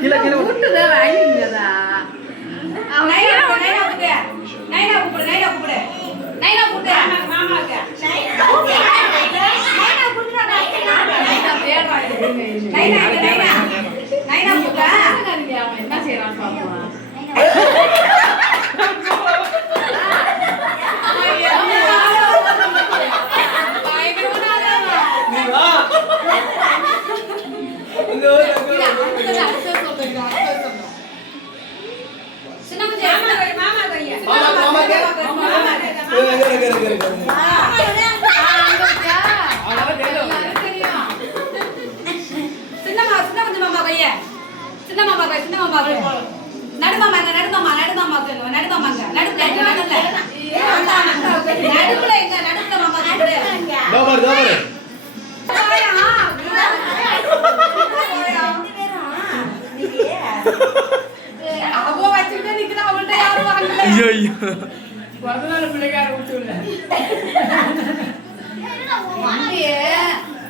கீழே கீழே விட்டுதா வாங்கிங்கதா நைனா கூப்பிடு நைனா கூப்பிடு நைனா கூப்பிடு நைனா கூப்பிடு மாமாக்கு நைனா கூப்பிடுடா நைனா பேர் நைனா நைனா நைனா கூப்பிடு அவன் என்ன செய்யறான் பாப்போம்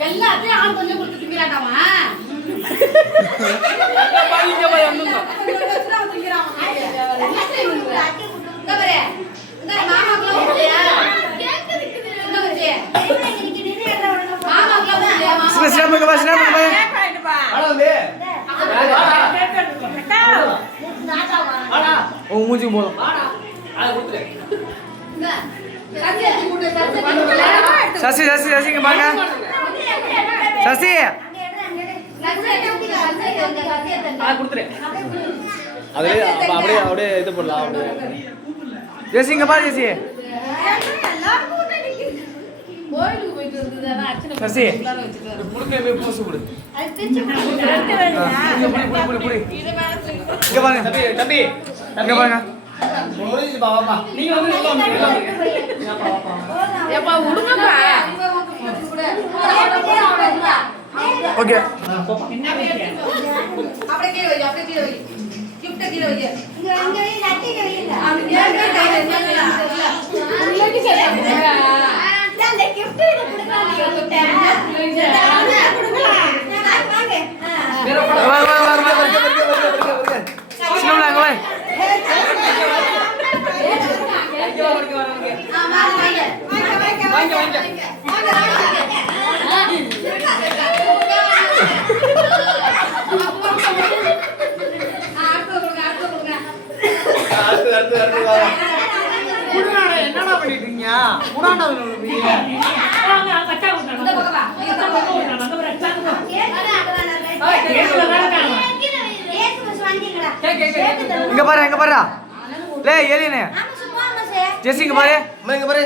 எல்லாத்தையும் ஆள் கொஞ்சம் கொடுத்து திங்கிறாட்டாமா மூஞ்சி போதும் சசி சசி சசிங்க பாருங்க சசி அப்படியே அப்படியே அப்படியே இது பண்ணலாம் ஜெசிங்க பாரு ஜெசி கோயிலுக்கு போயிட்டு வந்ததுனா அர்ச்சனை சசி முழுக்க பூசு கொடு இங்க பாருங்க தம்பி இங்க பாருங்க நீங்க வந்து ஏப்பா உடுங்கப்பா ஓகே அப்படியே கீழ வை அப்படியே கீழ வை கிஃப்ட் கீழ வை இங்க வை நட்டிங்க வைங்க உள்ளடி கேட்டா அந்த கிஃப்ட் இத கொடுங்க என்னடா பண்ணிட்டு இருக்கீங்க புராணா இங்க பாரு இங்க பாரு லே ஏலியனே ஜெசி இங்க பாரு அம்மா இங்க பாரு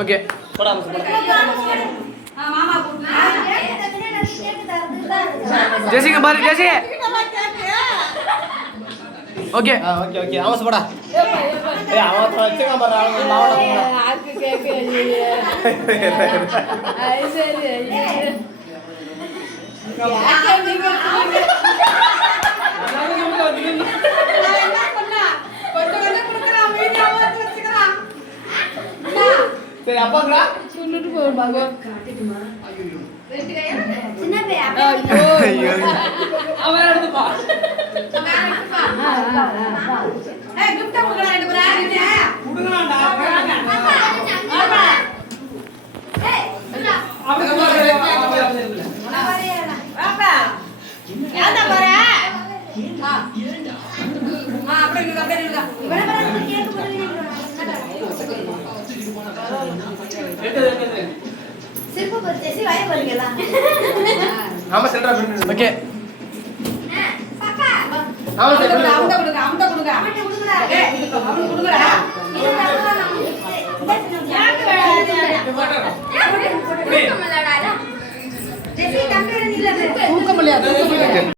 ஓகே போடா மாமா கூப்பிடு ஜெசி இங்க பாரு ஜெசி ஓகே ஓகே ஓகே ஆமாஸ் போடா ஏய் அவன் வச்சுங்க பாரு அவன் மாவன ஆக்கு கேக்கு ஐ சரி சரி அப்பாங்கடா சொல்லிட்டு போ பாங்க சின்ன பையா ஐயோ அவன் எடுத்துப்பா ஏய் கிஃப்ட் கொடுங்க ரெண்டு பேரும் குடுங்கடா ஆமா ஏய் பாப்பா யாரா பாரு அப்படியே நில்லுங்க இவன பாரு கேக் போடுங்க சிற்ப பர்ச்சேஸ் வாய போறீங்களா ஆமா செல்றா ஓகே பாப்பா ஆமா செல்றா அம்மா கொடுங்க ஏய் அவன் கொடுங்கடா